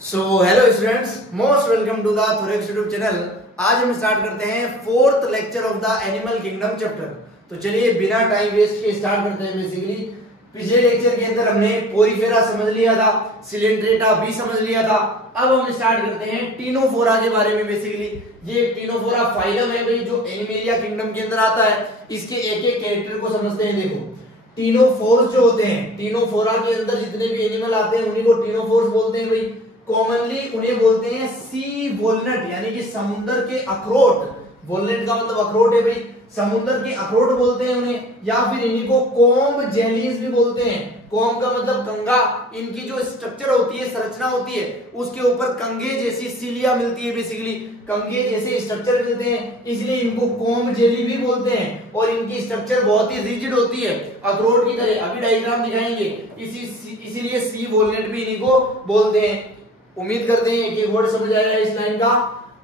So hello students, most welcome to the Thorax YouTube channel. आज हम start करते हैं fourth lecture of the animal kingdom chapter. तो चलिए बिना टाइम वेस्ट के स्टार्ट करते हैं। बेसिकली पिछले लेक्चर के अंदर हमने पोरीफेरा समझ लिया था, सिलेंड्रेटा भी समझ लिया था। अब हम स्टार्ट करते हैं टीनोफोरा के बारे में। बेसिकली ये टीनोफोरा फाइलम है भाई, जो एनिमेलिया किंगडम के अंदर आता है। इसके एक एक कैरेक्टर को समझते हैं। देखो टीनोफोर्स जो होते हैं, टीनोफोरा के अंदर जितने भी एनिमल आते हैं उन्हीं को टीनोफोर्स बोलते हैं भाई। कॉमनली उन्हें बोलते हैं सी वॉलनट, यानी कि समुद्र के अखरोट। वॉलनट का मतलब अखरोट है भाई, समुद्र के अखरोट बोलते हैं उन्हें। या फिर इन्हीं को कॉम्ब जेलीज भी बोलते हैं। कॉम्ब का मतलब कंगा। इनकी जो स्ट्रक्चर होती है, संरचना होती है, उसके ऊपर कंगे जैसी सीलिया मिलती है। बेसिकली कंगे जैसे स्ट्रक्चर मिलते हैं, इसलिए इनको कॉम्ब जेली भी बोलते हैं। और इनकी स्ट्रक्चर बहुत ही रिजिड होती है, अखरोट की तरह। अभी डायग्राम दिखाएंगे। इसीलिए सी वॉलनट भी इन्हीं को बोलते हैं। उम्मीद करते हैं कि वर्ड समझ आएगा इस लाइन का।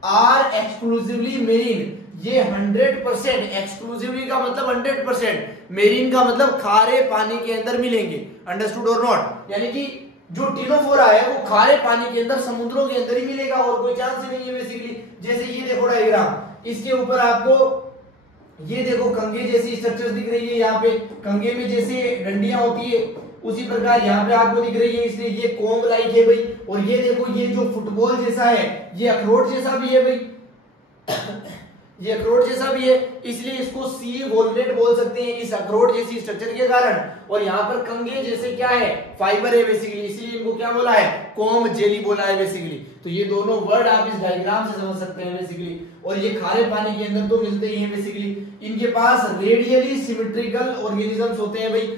आर एक्सक्लूसिवली मेरीन, ये 100% एक्सक्लूसिवली का मतलब 100%, मेरीन का मतलब खारे पानी के अंदर मिलेंगे। अंडरस्टूड और नॉट? यानी कि जो टीनोफोरा है वो खारे पानी के अंदर, समुद्रों के अंदर ही मिलेगा, और कोई चांस ही नहीं है। बेसिकली जैसे ये देखो डायग्राम, इसके ऊपर आपको ये देखो कंगे जैसी स्ट्रक्चर दिख रही है। यहाँ पे कंगे में जैसे डंडियां होती है, उसी प्रकार यहाँ पे आपको दिख रही है, इसलिए ये कॉम्ब लाइक है भाई। और ये देखो ये जो फुटबॉल जैसा है, ये अखरोट जैसा भी है भाई। ये अखरोट जैसा भी है, इसलिए इसको सी वॉलनट बोल सकते हैं, इस अखरोट जैसी स्ट्रक्चर के कारण। और यहाँ पर कंगे जैसे क्या है, फाइबर है बेसिकली, इसलिए इनको क्या बोला है, कॉम्ब जेली बोला है बेसिकली। तो ये दोनों वर्ड आप इस डायग्राम से समझ सकते हैं बेसिकली। और ये खारे पानी के अंदर तो मिलते ही हैं बेसिकली। इनके पास रेडियली सिमेट्रिकल ऑर्गेनिजम्स होते हैं भाई।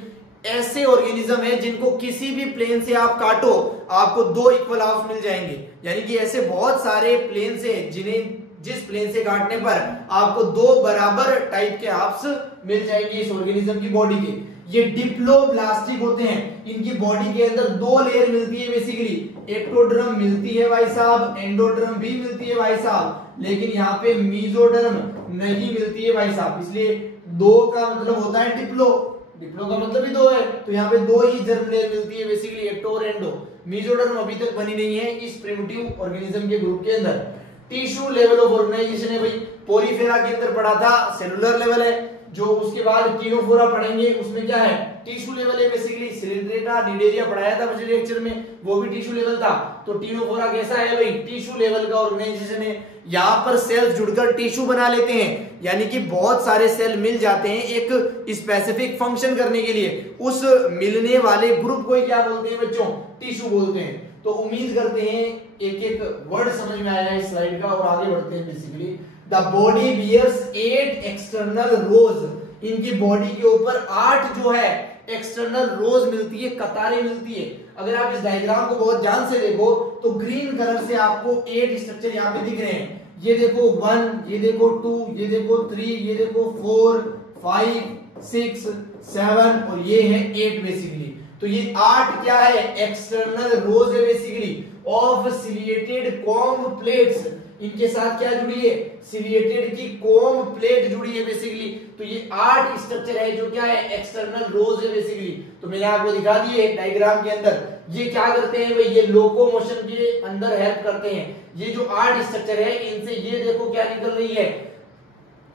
ऐसे ऑर्गेनिज्म है जिनको किसी भी प्लेन से आप काटो, आपको दो इक्वल हाफ्स मिल जाएंगे। यानी कि ऐसे बहुत सारे प्लेन से जिन्हें जिस प्लेन से काटने पर आपको दो बराबर टाइप के हाफ्स मिल जाएंगे इस ऑर्गेनिज्म की बॉडी के। ये डिप्लोब्लास्टिक होते हैं। इनकी बॉडी के अंदर दो लेयर मिलती है बेसिकली। एक्टोडर्म मिलती है भाई साहब, एंडोडर्म भी मिलती है भाई साहब, लेकिन यहाँ पे मीजोडर्म नहीं मिलती है भाई साहब। इसलिए दो का मतलब होता है डिप्लो। डिप्लो का मतलब ही दो है, तो यहाँ पे दो ही जर्म लेयर मिलती है बेसिकली, एक्टो और एंडो। मीजोडर्म अभी तक बनी नहीं है इस प्रिमिटिव ऑर्गेनिज्म के ग्रुप के अंदर। टिश्यू लेवल ऑफ ऑर्गेनाइजेशन है भाई। पोरीफेरा के अंदर पढ़ा था सेलुलर लेवल है, जो उसके बाद टीनोफोरा पढ़ेंगे उसमें क्या है, टिश्यू लेवल है बेसिकली। सिलिंड्रेटा निडेरिया पढ़ाया था पिछले लेक्चर में, वो भी टिश्यू लेवल था। तो टीनोफोरा कैसा है भाई, टिश्यू लेवल का ऑर्गेनाइजेशन है। यहाँ पर सेल्स जुड़कर टिश्यू बना लेते हैं, यानी कि बहुत सारे सेल मिल जाते हैं एक स्पेसिफिक फंक्शन करने के लिए। उस मिलने वाले ग्रुप को क्या बोलते हैं बच्चों, टिश्यू बोलते हैं। तो उम्मीद करते हैं एक एक वर्ड समझ में आया इस स्लाइड का, और आगे बढ़ते हैं। Basically the body bears 8 external rows. इनकी बॉडी के ऊपर 8 जो है एक्सटर्नल रोज मिलती है, कतारें मिलती है। अगर आप इस डायग्राम को बहुत ध्यान से देखो तो ग्रीन कलर से आपको 8 स्ट्रक्चर यहाँ पे दिख रहे हैं। ये देखो 1, ये देखो 2, ये देखो 3, ये देखो 4, 5, 6, 7 और ये है 8 बेसिकली। तो ये 8 क्या है, एक्सटर्नल रोज है basically of ciliated comb plates. इनके साथ क्या जुड़ी है, सिलिएटेड की कॉम्ब प्लेट जुड़ी है बेसिकली। तो ये 8 स्ट्रक्चर है जो क्या है, एक्सटर्नल रोज है बेसिकली। तो मैंने आपको दिखा दिए डायग्राम के अंदर। ये क्या करते हैं भाई, ये लोकोमोशन के अंदर हेल्प करते हैं। ये जो 8 स्ट्रक्चर है, इनसे ये देखो क्या निकल रही है,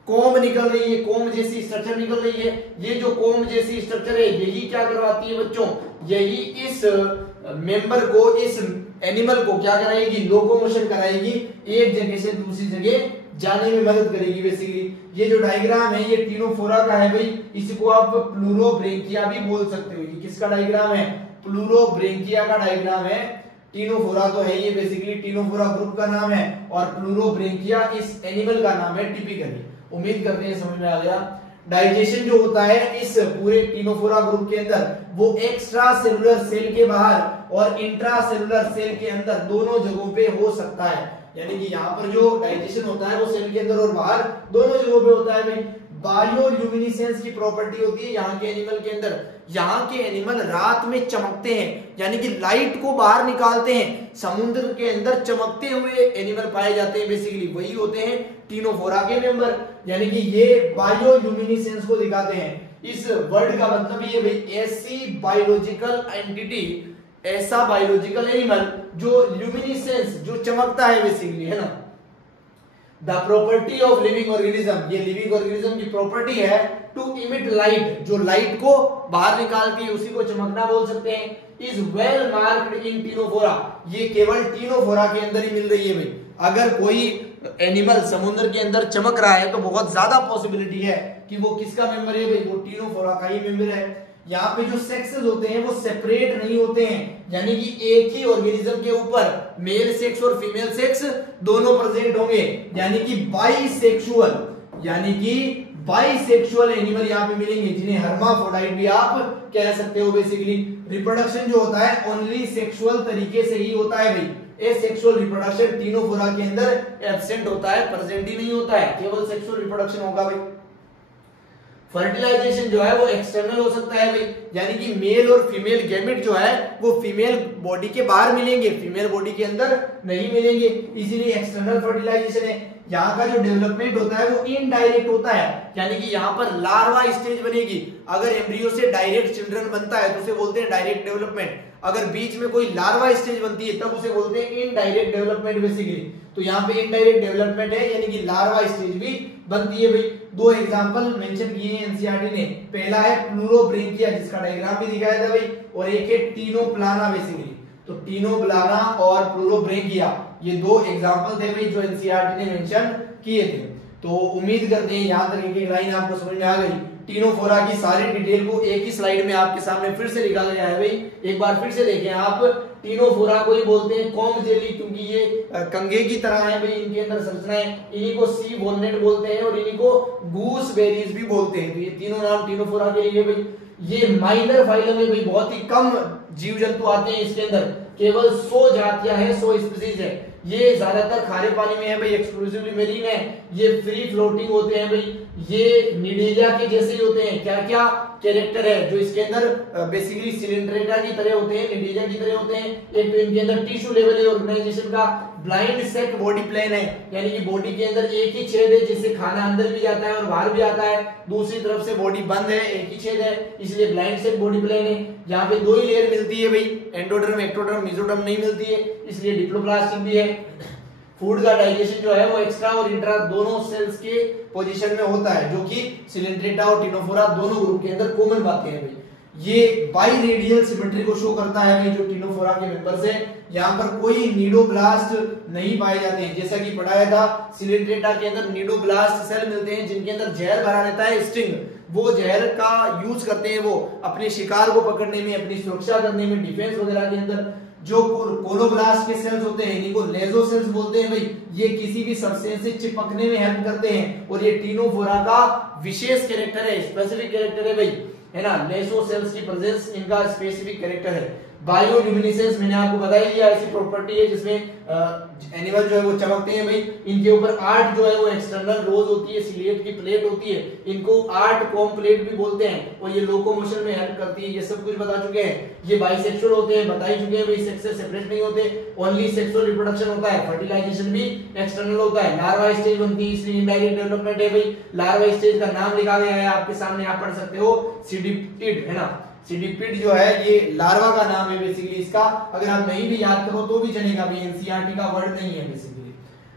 कॉम्ब निकल रही है, कॉम्ब जैसी स्ट्रक्चर निकल रही है। ये जो कॉम्ब जैसी स्ट्रक्चर है, यही क्या करवाती है बच्चों, यही इस मेंबर को, इस एनिमल को क्या कराएगी, लोकोमोशन कराएगी, एक जगह से दूसरी जगह जाने में मदद करेगी बेसिकली। ये जो डायग्राम है ये टीनोफोरा का है भाई। इसको आप प्लूरोब्रेंकिया भी बोल सकते हो। ये किसका डायग्राम है, प्लूरोब्रेंकिया का डायग्राम है। टीनोफोरा तो है ये बेसिकली, टीनोफोरा ग्रुप का नाम है, और प्लूरोब्रेंकिया इस एनिमल का नाम है टिपिकली। उम्मीद करते हैं समझ में आ गया। डाइजेशन जो होता है इस पूरे टीनोफोरा ग्रुप के अंदर, वो एक्स्ट्रा सेलुलर सेल के बाहर और इंट्रा सेलुलर सेल के अंदर दोनों जगहों पे हो सकता है। यानी कि यहाँ पर जो डाइजेशन होता है वो सेल के अंदर और बाहर दोनों जगहों पे होता है भाई। बायोल्यूमिनेसेंस की प्रॉपर्टी होती है यहाँ के एनिमल के अंदर। यहाँ के एनिमल रात में चमकते हैं, यानी कि लाइट को बाहर निकालते हैं। समुद्र के अंदर चमकते हुए एनिमल पाए जाते हैं बेसिकली, वही होते हैं टीनोफोरा के मेंबर। यानी कि ये बायोल्यूमिनेसेंस को दिखाते हैं। इस वर्ड का मतलब ये भाई, ऐसी बायोलॉजिकल एंटिटी ऐसा बायोलॉजिकल एनिमल जो ल्यूमिनिसेंस, जो चमकता है बेसिकली, है ना। The property of living organism, ये लिविंग ऑर्गेनिज्म की प्रॉपर्टी है टू इमिट लाइट, जो लाइट को बाहर निकालती है उसी को चमकना बोल सकते हैं। Is well marked in Ctenophora, ये केवल टीनोफोरा के अंदर ही मिल रही है भाई। अगर कोई एनिमल समुद्र के अंदर चमक रहा है तो बहुत ज्यादा पॉसिबिलिटी है कि वो किसका मेंबर है भाई, वो टीनोफोरा का ही मेंबर है। यहाँ पे जो सेक्सेस होते हैं वो सेपरेट नहीं होते हैं, यानी कि एक ही ऑर्गेनिज्म के ऊपर मेल सेक्स और फीमेल सेक्स दोनों प्रेजेंट होंगे, यानी कि बाइसेक्सुअल, यानी कि बाइसेक्सुअल एनिमल यहाँ पे मिलेंगे, जिन्हें हर्माफ्रोडाइट भी आप कह सकते हो। बेसिकली रिप्रोडक्शन जो होता है ओनली सेक्सुअल तरीके से ही होता है भाई। एसेक्सुअल रिप्रोडक्शन टीनोफोरा के अंदर एब्सेंट होता है, प्रेजेंट ही नहीं होता है, केवल सेक्सुअल रिप्रोडक्शन होगा भाई। फर्टिलाइजेशन जो है वो एक्सटर्नल हो सकता है भाई, यानी कि मेल और फीमेल गैमेट जो है वो फीमेल बॉडी के बाहर मिलेंगे, फीमेल बॉडी के अंदर नहीं मिलेंगे, इसीलिए एक्सटर्नल फर्टिलाइजेशन है। यहाँ का जो डेवलपमेंट होता है वो इनडायरेक्ट होता है, यानी कि यहाँ पर लार्वा स्टेज बनेगी। अगर एम्ब्रियो से डायरेक्ट चिल्ड्रन बनता है तो उसे बोलते हैं डायरेक्ट डेवलपमेंट, अगर बीच में कोई लार्वा स्टेज बनती है तब उसे बोलते हैं इनडायरेक्ट डेवलपमेंट बेसिकली। तो यहाँ पे इनडायरेक्ट डेवलपमेंट है, यानी कि लार्वा स्टेज भी बनती है भाई। दो एग्जांपल मेंशन किए हैं एनसीईआरटी ने, पहला है प्लूरोब्रेंकिया जिसका डायग्राम भी दिखाया था भाई, और एक है टीनोप्लाना बेसिकली। तो टीनोप्लाना और प्लूरोब्रेंकिया ये दो एग्जांपल थे भाई जो एनसीईआरटी ने मेंशन किए थे। तो उम्मीद करते हैं यहाँ तक एक लाइन आपको समझ में आ गई। टीनोफोरा की सारी डिटेल को एक ही स्लाइड में आपके सामने फिर से लिखा गया है भाई, एक बार फिर से देखें आप। टीनोफोरा को ही बोलते हैं कॉम जेली, क्योंकि ये कंगे की तरह है भाई, इनके अंदर संरचनाएं। इन्हीं को सी वॉलनेट बोलते हैं और इन्हीं को गूसबेरीज भी बोलते हैं। तो ये तीनों नाम टीनोफोरा के लिए भाई। ये माइनर फाइलम में भाई बहुत ही कम जीव जंतु आते हैं इसके अंदर, केवल 100 जातियां हैं, 100 स्पीसीज है। ये ज्यादातर खारे पानी में है भाई, एक्सक्लूसिवली मेरीन है। ये फ्री फ्लोटिंग होते हैं भाई, ये निडेलिया के जैसे ही होते हैं। क्या क्या कैरेक्टर है जो इसके अंदर बेसिकली सिलेंड्रेटा की तरह होते हैं, निडेलिया की तरह होते हैं। एक तो इनके अंदर टिश्यू लेवल ऑर्गेनाइजेशन का ब्लाइंड सेट बॉडी प्लान है, यानी कि बॉडी के अंदर एक ही छेद है जिससे खाना अंदर भी जाता है और बाहर भी आता है। दूसरी तरफ से बॉडी बंद है, एक ही छेद है, इसलिए ब्लाइंड सेट बॉडी प्लान है। यहाँ पे दो ही लेयर मिलती है भाई, एंडोडर्म, एक्टोडर्म, मेसोडर्म नहीं मिलती है, इसलिए डिप्लोप्लास्टिक भी है। फूड का डाइजेशन जो है वो एक्स्ट्रा और इंट्रा दोनों सेल्स के पोजीशन में होता है, जो कि सिलेंड्रेटा और टीनोफोरा दोनों ग्रुप के अंदर कॉमन बातें हैं भाई। ये बाइरेडियल सिमेट्री को शो करता है भाई जो टीनोफोरा के मेंबर्स है। यहाँ पर कोई नीडोब्लास्ट नहीं पाए जाते हैं, जैसा कि पढ़ाया था सिलेंड्रेटा के अंदर नीडोब्लास्ट सेल मिलते हैं जिनके अंदर जहर भरा रहता है, स्टिंग। वो जहर का यूज करते हैं वो अपने शिकार को पकड़ने में, अपनी सुरक्षा करने में, डिफेंस वगैरह के अंदर। जो कोलोब्लास्ट के सेल्स होते हैं इनको लेजो सेल्स बोलते हैं भाई, ये किसी भी सब्सटेंस से चिपकने में हेल्प करते हैं और ये टीनोफोरा का विशेष कैरेक्टर है, स्पेसिफिक कैरेक्टर है भाई, है ना। लेजो सेल्स की प्रेजेंस इनका स्पेसिफिक कैरेक्टर है। बायोल्यूमिनेसेंस मैंने आपको बता ही दिया, ऐसी प्रॉपर्टी है जिसमें एनिमल जो है वो चमकते हैं भाई। इनके ऊपर 8 जो है वो एक्सटर्नल रोज होती है, सिलिएट की प्लेट होती है, इनको 8 कॉम प्लेट भी बोलते हैं और ये लोकोमोशन में हेल्प करती है। ये सब कुछ बता चुके हैं। ये बाइसेक्सुअल होते हैं, बता ही चुके हैं भाई, सेक्स से सेपरेट नहीं होते, ओनली सेक्सुअल रिप्रोडक्शन होता है, फर्टिलाइजेशन भी एक्सटर्नल होता है। लार्वा स्टेज बनती है, इसलिए इनडायरेक्ट डेवलपमेंट है भाई। लार्वा स्टेज का नाम लिखा गया है आपके सामने, आप पढ़ सकते हो, सीडिपिड, है ना। सीडिपिड जो है ये लार्वा का नाम है बेसिकली इसका, अगर आप नहीं भी याद करो तो भी चलेगा भाई, एनसीईआरटी का वर्ड नहीं है बेसिकली।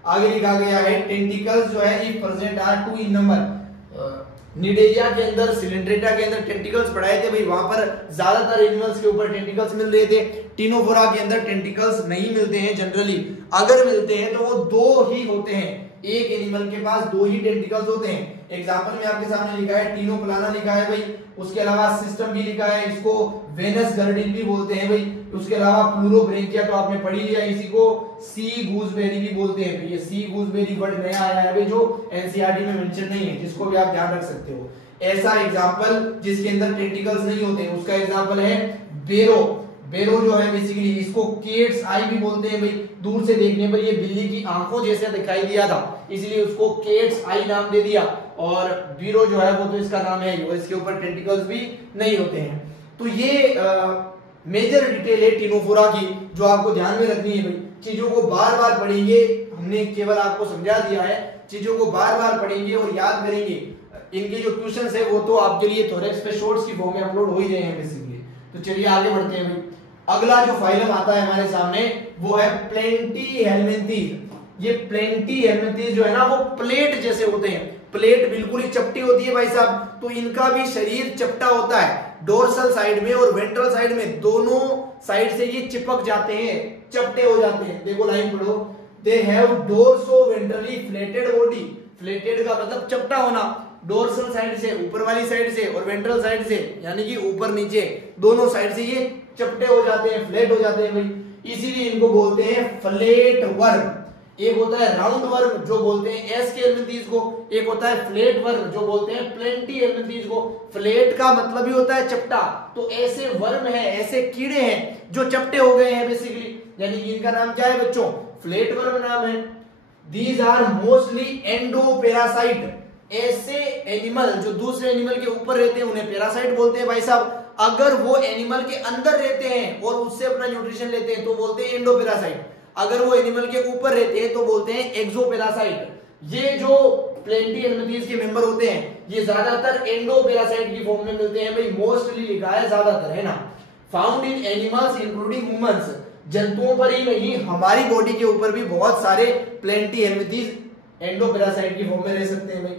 आगे लिखा गया है टेंटिकल्स जो है if present are 2 in number. Cnidaria के अंदर, सिलेंड्रेटा के अंदर टेंटिकल्स पढ़ाए थे भाई, वहां पर ज्यादातर एनिमल्स के ऊपर टेंटिकल्स मिल रहे थे। टीनोफोरा के अंदर टेंटिकल्स नहीं मिलते हैं जनरली, अगर मिलते हैं तो वो 2 ही होते हैं, एक एनिमल के पास 2 ही टेंटिकल्स होते हैं। एग्जांपल में आपके सामने लिखा है टीनोप्लाना लिखा है भाई, उसके अलावा सिस्टम भी लिखा है, इसको वेनस गर्डिल भी बोलते हैं भाई। उसके अलावा प्लूरोब्रेंकिया तो आपने पढ़ ही लिया, इसी को सी गूसबेरी भी बोलते हैं। ये सी गूसबेरी वर्ड नया आया है भाई जो एनसीईआरटी में मेंशन नहीं है, जिसको भी आप ध्यान रख सकते हो। ऐसा एग्जांपल जिसके अंदर टेंटिकल्स नहीं होते हैं उसका एग्जांपल है बेरो। बेरो जो है बेसिकली इसको केट्स आई भी बोलते हैं भाई, दूर से देखने पर ये बिल्ली की आंखों जैसा दिखाई दिया था, इसलिए उसको केट्स आई नाम दे दिया। और बीरो जो है वो तो इसका नाम है, और इसके ऊपर टेंटिकल्स भी नहीं होते हैं। तो ये मेजर डिटेल है टीनोफोरा की जो आपको ध्यान में रखनी है भाई। चीजों को बार बार पढ़ेंगे, हमने केवल आपको समझा दिया है, चीजों को बार बार पढ़ेंगे और याद करेंगे। इनके जो क्वेश्चंस है वो तो आपके लिए थोरेक्स पे शॉर्ट्स की फॉर्म में अपलोड हो ही रहे हैं बेसिकली। तो चलिए आगे बढ़ते हैं भाई। अगला जो फाइलम आता है हमारे सामने वो है प्लेंटीहेल्मिंथीज। ये प्लेंटीहेल्मिंथीज जो है ना वो प्लेट जैसे होते हैं, प्लेट बिल्कुल ही चपटी होती है भाई साहब, तो इनका भी शरीर चपटा होता है, डोर्सल साइड में और वेंट्रल साइड में दोनों साइड से ये चिपक जाते हैं, चपटे हो जाते हैं। देखो लाइन पढ़ो, they have dorso ventrally flattened body. Flattened का मतलब चपटा होना, डोर्सल साइड से ऊपर वाली साइड से और वेंट्रल साइड से यानी कि ऊपर नीचे दोनों साइड से ये चपटे हो जाते हैं, फ्लैट हो जाते हैं भाई, इसीलिए इनको बोलते हैं फ्लैट वर्म। एक होता है राउंड वर्म जो बोलते हैं एस के हेल्मिंथीज को, एक होता है फ्लैट वर्म जो बोलते हैं प्लेंटीहेल्मिंथीज को। फ्लैट का मतलब ही होता है चपटा, तो ऐसे वर्म है, ऐसे कीड़े हैं जो चपटे हो गए हैं बेसिकली, यानी कि इनका नाम क्या है बच्चों, फ्लैट वर्म नाम है। These are mostly endoparasite. ऐसे एनिमल जो दूसरे एनिमल के ऊपर रहते हैं उन्हें पैरासाइट बोलते हैं भाई साहब। अगर वो एनिमल के अंदर रहते हैं और उससे अपना न्यूट्रिशन लेते हैं तो बोलते हैं एंडोपेरासाइट। अगर वो एनिमल के ऊपर रहते हैं तो बोलते हैं एक्सोपेरासाइट। ये जो प्लेंटीहेल्मिंथीज के मेंबर होते हैं ये ज्यादातर एंडोपेरासाइट की फॉर्म में मिलते हैं भाई, मोस्टली लिखा है ज्यादातर, है ना। Found in animals including humans. जंतुओं पर ही नहीं हमारी बॉडी के ऊपर भी बहुत सारे प्लेंटीहेल्मिंथीज एंडोपेरासाइट की फॉर्म में रह सकते हैं भाई।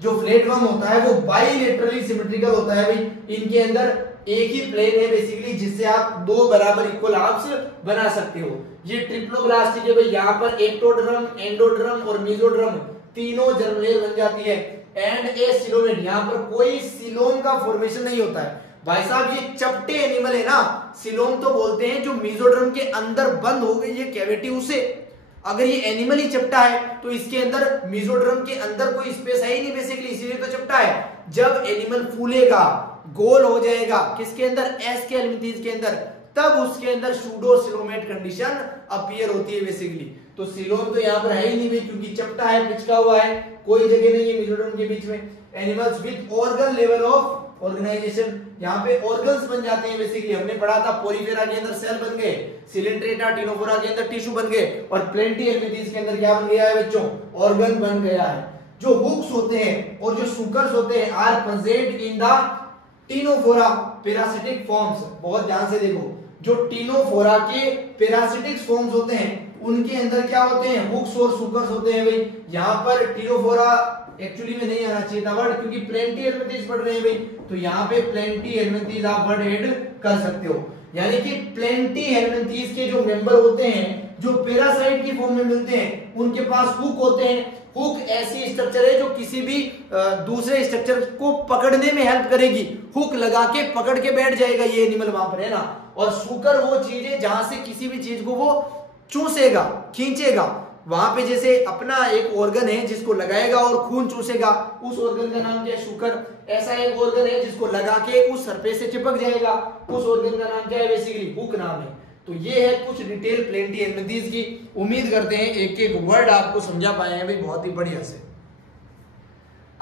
जो फ्लैट वर्म होता है वो बाइलेटरली सिमेट्रिकल होता है भाई, इनके अंदर एक ही प्लेन है बेसिकली जिससे आप दो बराबर इक्वल आर्क्स बना सकते हो। ये ट्रिप्लोब्लास्टिक है भाई, यहाँ पर एक्टोडर्म, एंडोडर्म और मेसोडर्म तीनों जर्म लेयर बन जाती है। एंड ए सिलोमेट, यहाँ पर कोई सिलोम का फॉर्मेशन नहीं होता है भाई साहब। ये चपटे एनिमल है ना, सिलोम तो बोलते हैं जो मेसोडर्म के अंदर बंद हो गई ये कैविटी उसे। अगर ये एनिमल ही चपटा है तो इसके अंदर मेसोडर्म के अंदर कोई स्पेस है ही नहीं बेसिकली, इसीलिए तो चपटा है। जब एनिमल फूलेगा, गोल हो जाएगा, किसके अंदर, एस के हेल्मिंथीज के अंदर, तब उसके अंदर सूडो सिलोमेट कंडीशन अपीयर होती है बेसिकली। तो सिलोम तो यहाँ पर है ही नहीं क्योंकि चपटा है, पिचका हुआ है, कोई जगह नहीं है मेसोडर्म के बीच में। Animals with organ level of organisation, यहाँ पे ऑर्गन्स बन जाते हैं बेसिकली। हमने पढ़ा था पोरीफेरा के अंदर सेल बन गए, सिलेंट्रेटा टिनोफोरा के अंदर टिश्यू बन गए, और प्लेंटीहेल्मिंथीज के अंदर क्या बन गया है बच्चों, ऑर्गन बन गया है। जो हुक्स होते हैं और जो सुकर्स होते हैं are present in the ctenophora parasitic forms. बहुत ध्यान से देखो, जो टिनोफोरा के पैरासिटिक फॉर्म्स होते हैं उनके अंदर क्या होते हैं, हुक्स और सुकर्स होते हैं भाई। यहाँ पर टिनोफोरा एक्चुअली में नहीं आना चाहिए था वर्ड, क्योंकि प्लेंटीहेल्मिंथीज पढ़ रहे हैं भाई, तो यहाँ पे प्लेंटीहेल्मिंथीज आप वर्ड ऐड कर सकते हो। यानी कि प्लेंटीहेल्मिंथीज के जो मेंबर होते हैं जो पैरासाइट की फॉर्म में मिलते हैं उनके पास हुक होते हैं। हुक ऐसी स्ट्रक्चर है जो किसी भी दूसरे स्ट्रक्चर को पकड़ने में हेल्प करेगी। हुक लगा के पकड़ के बैठ जाएगा ये एनिमल वहां पर, है ना। और सुकर वो चीज है जहां से किसी भी चीज को वो चूसेगा, खींचेगा। वहां पे जैसे अपना एक ऑर्गन है जिसको लगाएगा और खून चूसेगा, उस ऑर्गन का नाम क्या है, शुकर। ऐसा एक ऑर्गन है जिसको लगा के उस सरफेस से चिपक जाएगा, उस ऑर्गन का नाम क्या है, बेसिकली हुक नाम है। तो ये है कुछ डिटेल प्लेंटीहेल्मिंथीज की। उम्मीद करते हैं एक एक वर्ड आपको समझा पाए हैं भाई बहुत ही बढ़िया से।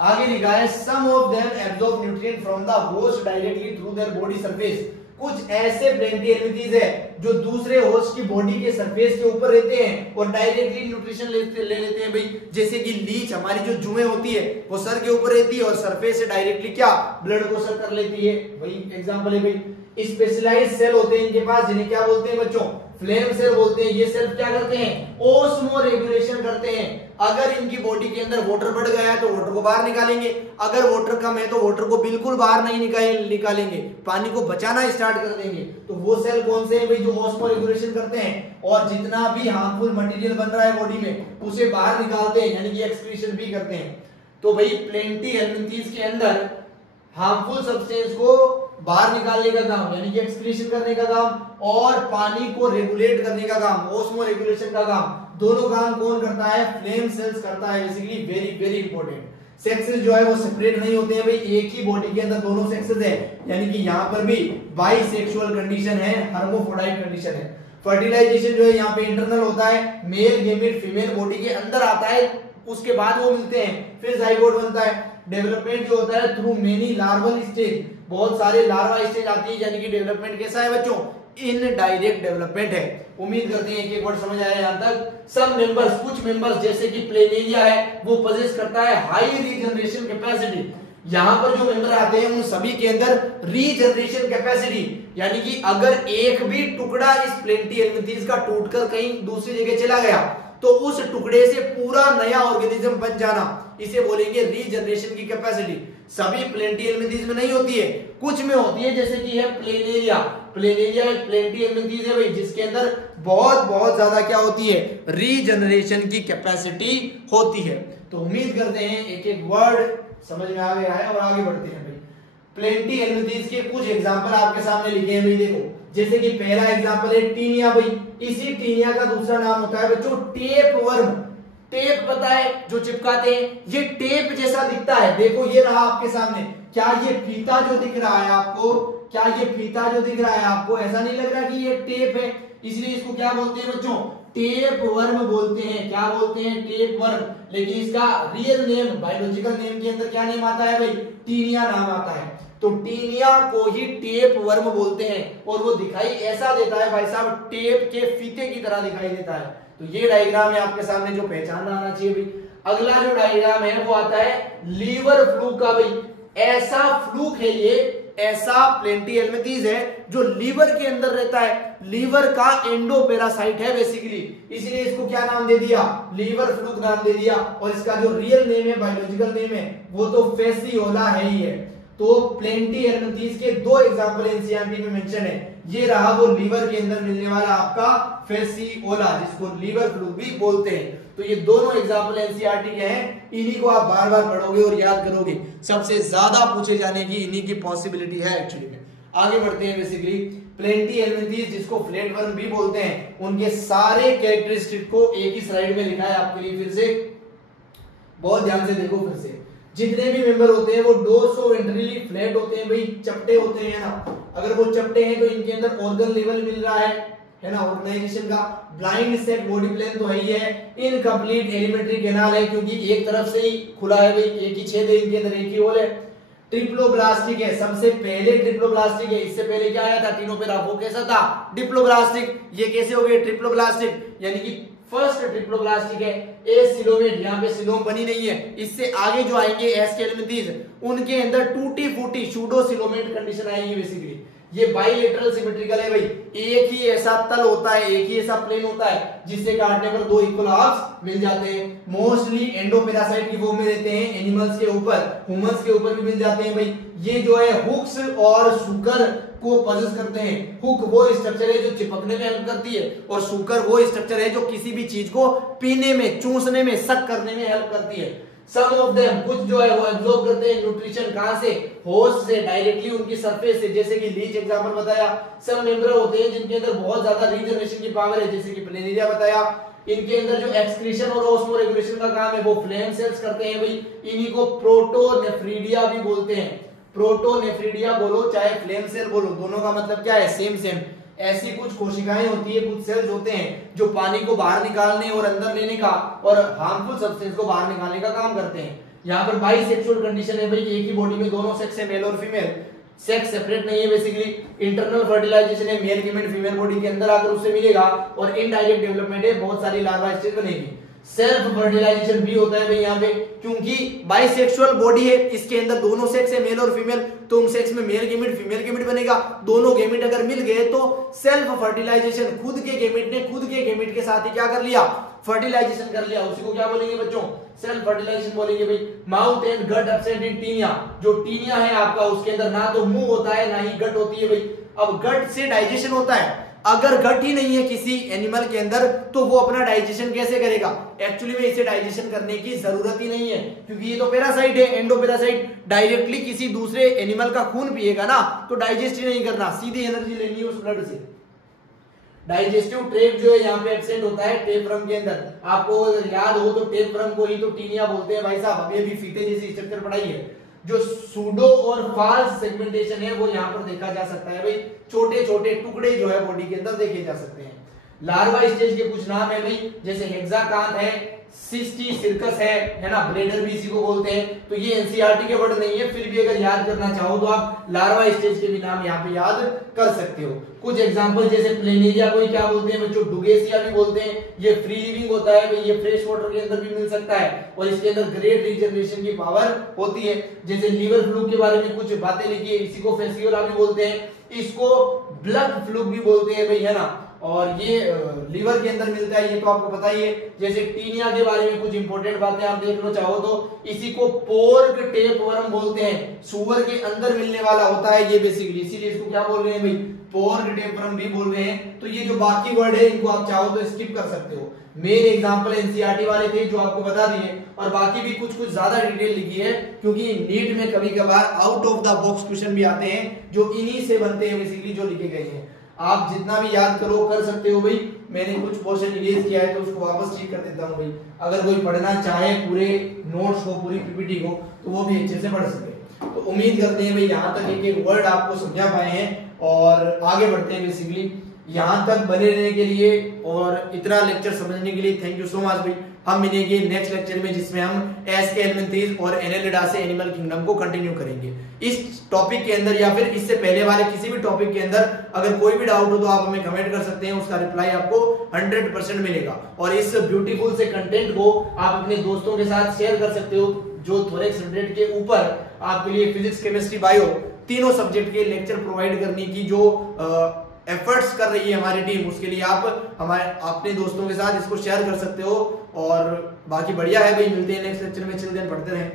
आगे लिखा है some of them absorb nutrient from the host directly through their body surface. कुछ ऐसे प्लेंटीहेल्मिंथीज है जो दूसरे होस्ट की बॉडी के सरफेस के ऊपर रहते हैं और डायरेक्टली न्यूट्रिशन ले लेते हैं भाई। जैसे कि लीच, हमारी जो जुएं होती है वो सर के ऊपर रहती है और सरफेस से डायरेक्टली क्या, ब्लड को सक कर लेती है, वही एग्जांपल है भाई। स्पेशलाइज्ड सेल होते हैं इनके पास जिन्हें क्या बोलते हैं बच्चों, फ्लेम सेल बोलते हैं। ये सेल क्या करते हैं, ओस्मो रेगुलेशन करते हैं। अगर इनकी बॉडी के अंदर वाटर बढ़ गया है तो वाटर को बाहर निकालेंगे, अगर वाटर कम है तो वाटर को बिल्कुल बाहर नहीं निकालेंगे, पानी को बचाना स्टार्ट कर देंगे। तो वो सेल कौन से हैं भाई, जो ओस्मो रेगुलेशन करते हैं और जितना भी हार्मफुल मटेरियल बन रहा है बॉडी में उसे बाहर निकालते हैं, यानी कि एक्सक्रीशन भी करते हैं। तो भाई प्लेंटीहेल्मिंथीज के अंदर हार्मफुल सब्सटेंस को बाहर निकालने का काम, यानी कि एक्सक्रीशन करने का काम, और पानी को रेगुलेट करने का काम, ओस्मो रेगुलेशन का काम, दोनों काम कौन करता है, फ्लेम सेल्स करता है basically. Very very important. Sexes जो है वो सेपरेट नहीं होते हैं भाई, एक ही बॉडी के अंदर दोनों सेक्सेस है, यानी कि यहाँ पर भी बाइसेक्सुअल कंडीशन है, हर्माफ्रोडाइट कंडीशन है। फर्टिलाइजेशन जो है यहाँ पे इंटरनल होता है, मेल गेमेट फीमेल बॉडी के अंदर आता है, उसके बाद वो मिलते हैं, फिर जाइगोट बनता है। डेवलपमेंट जो होता है थ्रू मेनी लार्वल स्टेज, बहुत सारे लार्वा स्टेज आती है, यानी कि डेवलपमेंट कैसा है बच्चों, इनडायरेक्ट डेवलपमेंट है। उम्मीद करते हैं एक वर्ड समझ आया यहां तक। सब मेंबर्स, कुछ मेंबर्स जैसे कि प्लेनेरिया है वो पोजेस करता है हाई रीजनरेशन कैपेसिटी, यहाँ पर जो मेंबर आते हैं उन सभी के अंदर रीजनरेशन कैपेसिटी, यानी कि अगर एक भी टुकड़ा इस प्लेंटी हेलमिंथीज का टूटकर कहीं दूसरी जगह चला गया तो उस टुकड़े से पूरा नया ऑर्गेनिज्म बन जाना, इसे बोलेंगे रीजनरेशन की कैपेसिटी। सभी प्लेंटी हेलमिंथीज में नहीं होती है, कुछ में होती है, जैसे कि है प्लेनेरिया। प्लेनेरिया एक प्लेंटी हेलमिंथीज है भाई, जिसके अंदर बहुत ज्यादा क्या होती है, रीजनरेशन की कैपेसिटी होती है। तो उम्मीद करते हैं एक एक वर्ड समझ में आ गया है और आगे बढ़ते हैं भाई। प्लेंटी हेलमिंथीज के कुछ एग्जांपल आपके सामने लिखे हैं भाई, देखो जैसे कि पहला एग्जांपल है टीनिया भाई। इसी टीनिया का दूसरा नाम होता है बच्चों टेप वर्म। टेप पता है जो चिपकाते हैं, ये टेप जैसा दिखता है, देखो ये रहा आपके सामने। क्या ये फीता जो दिख रहा है आपको, क्या ये फीता जो दिख रहा है आपको ऐसा नहीं लग रहा कि ये टेप है? इसलिए इसको क्या बोलते हैं बच्चों, टेप वर्म बोलते हैं। क्या बोलते हैं, टेप वर्म। लेकिन इसका रियल नेम, बायोलॉजिकल नेम के अंदर क्या नेम आता है भाई, टीनिया नाम आता है। तो टीनिया को ही टेप वर्म बोलते हैं और वो दिखाई ऐसा देता है भाई साहब, टेप के फीते की तरह दिखाई देता है। तो ये डायग्राम है आपके सामने जो पहचान आना चाहिए भाई। अगला जो डायग्राम है वो आता है लीवर फ्लूक का भाई। ऐसा फ्लूक है ये, ऐसा प्लेंटी हेलमिंथीज है जो लीवर के अंदर रहता है, लीवर का एंडोपेरासाइट है बेसिकली, इसलिए इसको क्या नाम दे दिया, लीवर फ्लूक नाम दे दिया। और इसका जो रियल नेम है, बायोलॉजिकल नेम है, वो तो फेसियोला है ही है। तो प्लेंटी हेलमिंथीज के दो एग्जांपल एनसीईआरटी में मेंशन है। ये रहा वो लीवर के अंदर मिलने वाला आपका फेसियोला, जिसको लीवर फ्लूक भी बोलते हैं। तो ये दोनों एग्जांपल एनसीईआरटी के हैं, इन्हीं को आप बार बार पढ़ोगे और याद करोगे। सबसे ज्यादा पूछे जाने की इन्हीं की पॉसिबिलिटी है एक्चुअली में। आगे बढ़ते हैं। बेसिकली प्लेंटी हेलमिंथीज जिसको फ्लैटवर्म भी बोलते हैं, उनके सारे कैरेक्टरिस्टिक को एक ही स्लाइड में लिखा है आपके लिए। फिर से बहुत ध्यान से देखो, फिर से जितने भी मेंबर होते हैं वो डोर्सो वेंट्रली फ्लैट होते हैं भाई, चपटे होते हैं ना। अगर वो चपटे हैं तो इनके अंदर ऑर्गन लेवल मिल रहा है ना, ऑर्गेनाइजेशन का। ब्लाइंड सेट बॉडी प्लान तो है ही है। इनकम्प्लीट एलिमेंट्री कैनाल है, क्योंकि एक तरफ से ही खुला है भाई, एक ही छेद है, इनके अंदर एक ही होल है। ट्रिप्लोब्लास्टिक है, सबसे पहले ट्रिप्लोब्लास्टिक है। इससे पहले क्या आया था टीनोपेरा, वो कैसा था, डिप्लोब्लास्टिक। ये कैसे हो गए ट्रिप्लोब्लास्टिक, यानी कि फर्स्ट ट्रिप्लोब्लास्टिक है। ए सिलोमेट, यहाँ पे सिलोम बनी नहीं है। इससे आगे जो आएंगे एस के हेलमिंथीज, उनके अंदर टूटी फूटी सूडो सिलोमेट कंडीशन आएगी बेसिकली। ये बाइलेटरल सिमेट्रिकल है भाई, एक ही ऐसा तल होता है, एक ही ऐसा प्लेन होता है जिससे काटने पर दो इक्वल हाफ्स मिल जाते हैं। मोस्टली एंडोपेरासाइट की फॉर्म में रहते हैं, एनिमल्स के ऊपर, ह्यूमंस के ऊपर भी मिल जाते हैं भाई। ये जो है हुक्स और सुकर को पजेस करते हैं। हुक वो स्ट्रक्चर है जो चिपकने में हेल्प करती है, और सुकर वो स्ट्रक्चर है जो किसी भी चीज को पीने में, चूसने में, सक करने में हेल्प करती है। सम ऑफ देम, कुछ जो है वो एब्जॉर्ब करते हैं न्यूट्रिशन कहां से, होस्ट से, डायरेक्टली उनकी सरफेस से, जैसे कि लीच एग्जांपल बताया। सब मेंबर होते हैं जिनके अंदर बहुत ज्यादा रीजनरेशन की पावर है, जैसे कि प्लेनेरिया बताया। इनके अंदर जो एक्सक्रीशन और ऑस्मोरेगुलेशन का काम है वो फ्लेम सेल्स करते हैं भाई। इन्हीं को प्रोटोनेफ्रिडिया भी बोलते हैं। प्रोटोनेफ्रिडिया बोलो चाहे फ्लेम सेल बोलो, दोनों का मतलब क्या है, सेम सेम। ऐसी कुछ कोशिकाएं होती है, कुछ सेल्स होते हैं जो पानी को बाहर निकालने और अंदर लेने का और हार्मफुल सब्सटेंस को बाहर निकालने का काम करते हैं। यहाँ पर बाइसेक्सुअल कंडीशन है भाई, एक ही बॉडी में दोनों सेक्स है, मेल और फीमेल। सेक्स सेपरेट नहीं है बेसिकली। इंटरनल फर्टिलाइजेशन है, मेल गैमेट फीमेल बॉडी के अंदर आकर उससे मिलेगा, और इनडायरेक्ट डेवलपमेंट है, बहुत सारी लार्वा स्टेज बनेगी। सेल्फ फर्टिलाइजेशन भी होता है भाई यहाँ पे, क्योंकि बाइसेक्सुअल बॉडी है, इसके अंदर दोनों सेक्स है, मेल और फीमेल, तो उन सेक्स में मेल गैमेट फीमेल गैमेट बनेगा। दोनों गैमेट अगर मिल गए तो सेल्फ फर्टिलाइजेशन, खुद के गैमेट ने खुद के गैमेट के साथ ही क्या कर लिया, फर्टिलाइजेशन कर लिया। उसी को क्या बोलेंगे बच्चों, सेल्फ फर्टिलाइजेशन बोलेंगे भाई। Mouth and gut absent in Taenia, जो टीनिया है आपका उसके अंदर ना तो मुंह होता है ना ही गट होती है भाई। अब गट से डाइजेशन होता है, अगर गट ही नहीं है किसी एनिमल के अंदर तो वो अपना डाइजेशन कैसे करेगा। एक्चुअली में इसे डाइजेशन करने की जरूरत ही नहीं है, क्योंकि ये तो पैरासाइट है, एंडोपेरासाइट। डायरेक्टली किसी दूसरे एनिमल का खून पिएगा ना तो डाइजेस्ट ही नहीं करना, सीधी एनर्जी लेनी है उस ब्लड से। डाइजेस्टिव ट्रैक्ट जो है यहाँ पे एब्सेंट होता है टेपरम के अंदर। आपको अगर याद हो तो टेपरम को ही तो टीनिया बोलते हैं भाई साहब। अभी फीते जैसी स्ट्रक्चर पढ़ाई है। जो सूडो और फाल्स सेगमेंटेशन है वो यहाँ पर देखा जा सकता है भाई। छोटे छोटे टुकड़े जो है बॉडी के अंदर देखे जा सकते हैं। लार्वा स्टेज के कुछ नाम है भाई, जैसे हेक्साकांथ है, सिस्टी सिरकस है ना, ब्लेडर भी इसी को बोलते हैं। तो ये एनसीईआरटी के वर्ड नहीं है, फिर भी अगर याद करना चाहो तो आप लार्वा स्टेज के भी नाम यहाँ पे याद कर सकते हो। कुछ एग्जांपल जैसे प्लेनेरिया को क्या बोलते हैं बच्चों, डुगेसिया भी बोलते हैं। ये फ्री लिविंग होता है भाई, ये फ्रेश वाटर के अंदर भी मिल सकता है और इसके अंदर ग्रेट रीजनरेशन की पावर होती है। जैसे लीवर फ्लूक के बारे में कुछ बातें लिखी है, इसी को फेसियोला भी बोलते हैं, इसको ब्लड फ्लूक भी बोलते हैं भाई, है ना। और ये लीवर के अंदर मिलता है, ये तो आपको पता ही है। जैसे टीनिया के बारे में कुछ इंपॉर्टेंट बातें आप देख लो चाहो तो, इसी को पोर्क टेप वर्म बोलते हैं, सुअर के अंदर मिलने वाला होता है ये बेसिकली, इसीलिए इसको क्या बोल रहे हैं भाई, पोर्क टेप वर्म भी बोल रहे हैं। तो ये जो बाकी वर्ड है इनको आप चाहो तो स्किप कर सकते हो। मेन एग्जांपल एनसीईआरटी वाले थे जो आपको बता दिए, और बाकी भी कुछ कुछ ज्यादा डिटेल लिखी है, क्योंकि नीट में कभी कभार out of the box question भी आते हैं जो इन्हीं से बनते हैं बेसिकली, जो लिखे गए हैं। आप जितना भी याद करो कर सकते हो भाई। मैंने कुछ पोर्शन इरेज किया है तो उसको वापस ठीक कर देता हूँ भाई, अगर कोई पढ़ना चाहे पूरे नोट्स को, पूरी पीपीटी को, तो वो भी अच्छे से पढ़ सके। तो उम्मीद करते हैं भाई यहाँ तक एक एक वर्ड आपको समझा पाए हैं, और आगे बढ़ते हैं बेसिकली। यहाँ तक बने रहने के लिए और इतना लेक्चर समझने के लिए थैंक यू सो मच भाई। हम मिलेंगे नेक्स्ट लेक्चर में, जिसमें हम एस्के एलिमेंथेज और एनेलिडा से एनिमल किंगडम को कंटिन्यू करेंगे। इस टॉपिक के अंदर या फिर इससे पहले वाले किसी भी टॉपिक के अंदर अगर कोई भी डाउट हो तो आप हमें कमेंट कर सकते हैं, उसका रिप्लाई आपको 100% मिलेगा। और इस ब्यूटीफुल से कंटेंट को आप अपने दोस्तों के साथ शेयर कर सकते हो, जो थोरेक्स रिलेटेड के ऊपर आपके लिए फिजिक्स, केमिस्ट्री, बायो तीनों सब्जेक्ट के लेक्चर प्रोवाइड करने की जो एफर्ट्स कर रही है हमारी टीम, उसके लिए आप हमारे अपने दोस्तों के साथ इसको शेयर कर सकते हो। और बाकी बढ़िया है भाई, मिलते हैं नेक्स्ट लेक्चर में, चिल्ड्रन पढ़ते रहें।